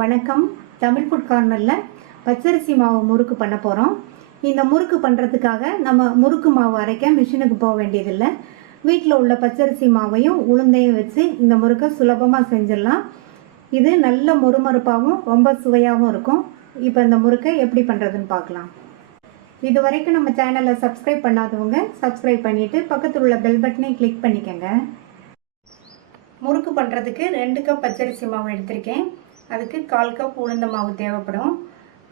வணக்கம். தமிழ் ஃபுட் கார்னரில் பச்சரிசி மாவு முறுக்கு பண்ண போகிறோம். இந்த முறுக்கு பண்ணுறதுக்காக நம்ம முறுக்கு மாவு அரைக்க மிஷினுக்கு போக வேண்டியதில்லை. வீட்டில் உள்ள பச்சரிசி மாவையும் உளுந்தையும் வச்சு இந்த முறுக்கை சுலபமாக செஞ்சிடலாம். இது நல்ல மொறுமொறுப்பாகவும் ரொம்ப சுவையாகவும் இருக்கும். இப்போ இந்த முறுக்கை எப்படி பண்ணுறதுன்னு பார்க்கலாம். இது வரைக்கும் நம்ம சேனலை சப்ஸ்கிரைப் பண்ணாதவங்க சப்ஸ்கிரைப் பண்ணிவிட்டு பக்கத்தில் உள்ள பெல் பட்டனை கிளிக் பண்ணிக்கோங்க. முறுக்கு பண்ணுறதுக்கு 2 கப் பச்சரிசி மாவு எடுத்திருக்கேன். அதுக்கு 1/4 கப் உளுந்த மாவு தேவைப்படும்.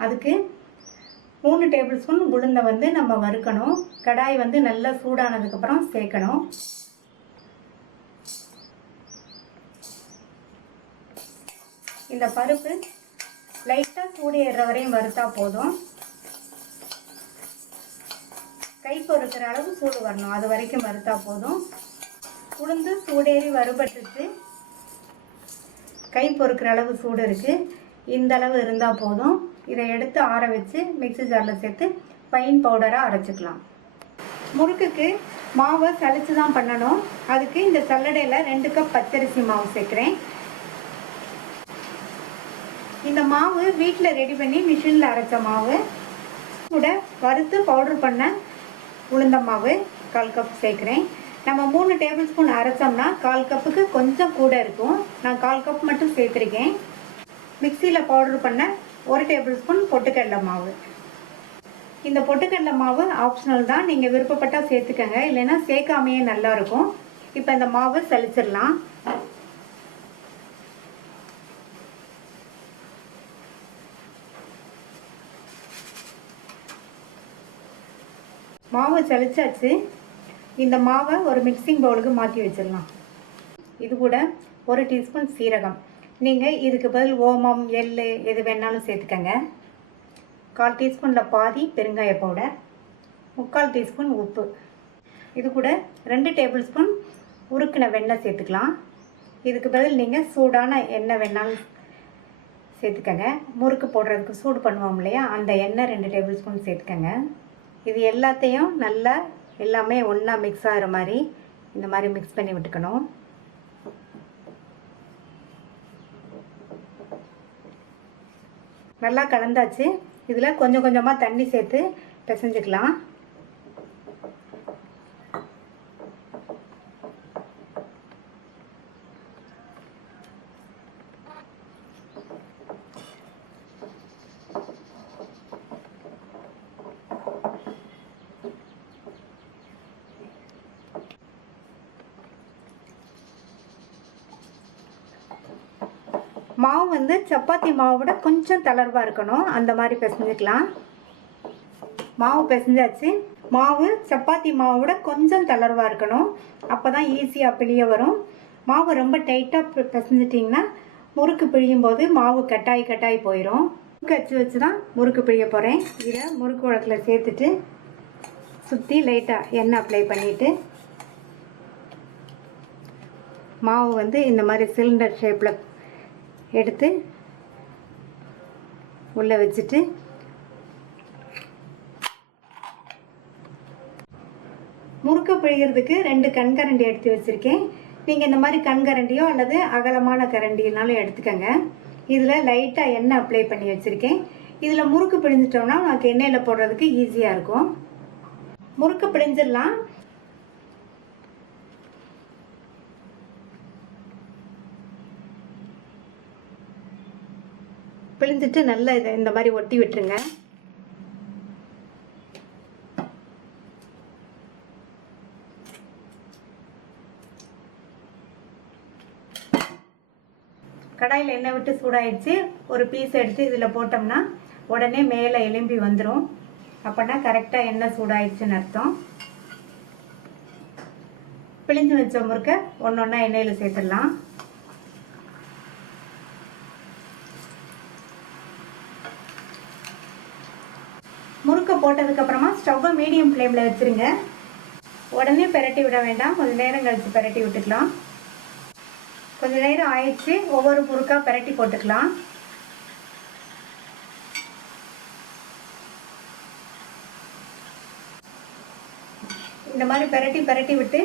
அதுக்கு 3 டேபிள் ஸ்பூன் உளுந்தை நம்ம வறுக்கணும். கடாய் நல்லா சூடானதுக்கப்புறம் சேர்க்கணும். இந்த பருப்பு லைட்டாக சூடு ஏறுற வரையும் வறுத்தா போதும். கை பொறுக்கிற அளவு சூடு வரணும், அது வரைக்கும் வறுத்தா போதும். உளுந்து சூடேறி வறுபட்டுச்சு, கை பொறுக்கிற அளவு சூடு இருக்குது. இந்த அளவு இருந்தால் போதும். இதை எடுத்து ஆற வச்சு மிக்ஸி ஜாரில் சேர்த்து ஃபைன் பவுடராக அரைச்சிக்கலாம். முறுக்குக்கு மாவை சளிச்சு தான் பண்ணணும். அதுக்கு இந்த சல்லடையில் 2 கப் பச்சரிசி மாவு சேர்க்குறேன். இந்த மாவு வீட்டில் ரெடி பண்ணி மிஷினில் அரைச்ச மாவு கூட வறுத்து பவுடர் பண்ண உளுந்த மாவு 1/4 கப் சேர்க்குறேன். நம்ம 3 டேபிள் ஸ்பூன் அரைச்சோம்னா 1/4 கப்புக்கு கொஞ்சம் கூட இருக்கும். நான் 1/4 கப் மட்டும் சேர்த்துருக்கேன். மிக்சியில் பவுடர் பண்ண 1 டேபிள் ஸ்பூன் பொட்டுக்கடலை மாவு. இந்த பொட்டுக்கடலை மாவு ஆப்ஷனல் தான், நீங்கள் விருப்பப்பட்டால் சேர்த்துக்கங்க, இல்லைன்னா சேர்க்காமையே நல்லாயிருக்கும். இப்போ இந்த மாவு சலிச்சிடலாம். மாவு சலிச்சாச்சு. இந்த மாவை ஒரு மிக்சிங் பவுலுக்கு மாற்றி வச்சிடலாம். இது கூட 1 டீஸ்பூன் சீரகம். நீங்கள் இதுக்கு பதில் ஓமம், எள் எது வேணாலும் சேர்த்துக்கங்க. 1/4 டீஸ்பூனில் பாதி பெருங்காய பவுடர், 3/4 டீஸ்பூன் உப்பு. இது கூட 2 டேபிள் ஸ்பூன் உருக்கின வெண்ணெய் சேர்த்துக்கலாம். இதுக்கு பதில் நீங்கள் சூடான எண்ணெய் வேணாலும் சேர்த்துக்கங்க. முறுக்கு போடுறதுக்கு சூடு பண்ணுவோம் இல்லையா, அந்த எண்ணெய் 2 டேபிள் ஸ்பூன் சேர்த்துக்கங்க. இது எல்லாத்தையும் நல்லா எல்லாமே ஒன்றா மிக்ஸ் ஆகிற மாதிரி இந்த மாதிரி மிக்ஸ் பண்ணி விட்டுக்கணும். நல்லா கலந்தாச்சு. இதில் கொஞ்சம் கொஞ்சமாக தண்ணி சேர்த்து பிசைஞ்சுக்கலாம். மாவு சப்பாத்தி மாவை விட கொஞ்சம் தளர்வாக இருக்கணும், அந்த மாதிரி பிசைஞ்சிக்கலாம். மாவு பிசைஞ்சாச்சு. மாவு சப்பாத்தி மாவை விட கொஞ்சம் தளர்வாக இருக்கணும், அப்போ தான் ஈஸியாக பிழிய வரும். மாவு ரொம்ப டைட்டாக பிசைஞ்சிட்டிங்கன்னா முறுக்கு பிழியும் போது மாவு கட்டாய் போயிடும். முறுக்கு வச்சு தான் முறுக்கு பிழிய போகிறேன். இதை முறுக்கு உலக்கில் சேர்த்துட்டு சுற்றி லைட்டாக எண்ணெய் அப்ளை பண்ணிவிட்டு மாவு இந்த மாதிரி சிலிண்டர் ஷேப்பில் எடுத்து உள்ளே வச்சுட்டு முறுக்கு பிழிகிறதுக்கு 2 கண்கரண்டி எடுத்து வச்சுருக்கேன். நீங்கள் இந்த மாதிரி கண்கரண்டியோ அல்லது அகலமான கரண்டினாலும் எடுத்துக்கோங்க. இதில் லைட்டாக எண்ணெய் அப்ளை பண்ணி வச்சுருக்கேன். இதில் முறுக்கு பிழிஞ்சிட்டோம்னா நமக்கு எண்ணெயில் போடுறதுக்கு ஈஸியாக இருக்கும். முறுக்கு பிழிஞ்சிடலாம். பிழிஞ்சிட்டு நல்லா இதை இந்த மாதிரி ஒட்டி விட்டுருங்க. கடாயில் எண்ணெய் விட்டு சூடாயிடுச்சு. ஒரு பீஸ் எடுத்து இதில் போட்டோம்னா உடனே மேலே எலும்பி வந்துடும். அப்போனா கரெக்டாக எண்ணெய் சூடாயிடுச்சுன்னு அர்த்தம். பிழிஞ்சு வச்ச முறுக்க ஒன்றா எண்ணெயில் சேர்த்துடலாம். முறுக்கை போட்டதுக்கப்புறமா ஸ்டவ்வை மீடியம் ஃப்ளேமில் வச்சுருங்க. உடனே பெரட்டி விட வேண்டாம், கொஞ்சம் நேரம் கழித்து பெரட்டி விட்டுக்கலாம். கொஞ்சம் நேரம் ஆயிடுச்சு. ஒவ்வொரு முறுக்காக பெரட்டி போட்டுக்கலாம். இந்த மாதிரி பெரட்டி விட்டு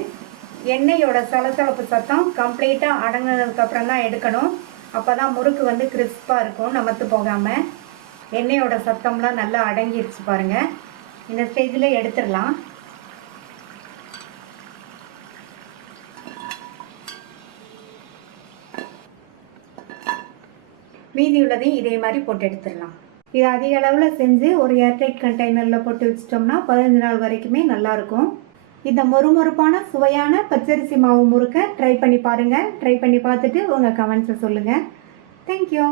எண்ணெயோட சலசலப்பு சத்தம் கம்ப்ளீட்டாக அடங்கினதுக்கப்புறம் தான் எடுக்கணும். அப்போ தான் முறுக்கு வந்து கிறிஸ்பாக இருக்கும், நமத்து போகாமல். எண்ணெயோட சத்தம்லாம் நல்லா அடங்கிடுச்சு பாருங்கள். இந்த ஸ்டேஜில் எடுத்துடலாம். மீதி உள்ளதையும் இதே மாதிரி போட்டு எடுத்துடலாம். இது அதிக அளவில் செஞ்சு ஒரு ஏர்டைட் கண்டெய்னரில் போட்டு வச்சிட்டோம்னா 15 நாள் வரைக்குமே நல்லாயிருக்கும். இந்த மொறுமொறுப்பான சுவையான பச்சரிசி மாவு முறுக்கை ட்ரை பண்ணி பாருங்கள். ட்ரை பண்ணி பார்த்துட்டு உங்கள் கமெண்ட்ஸை சொல்லுங்கள். தேங்க்யூ.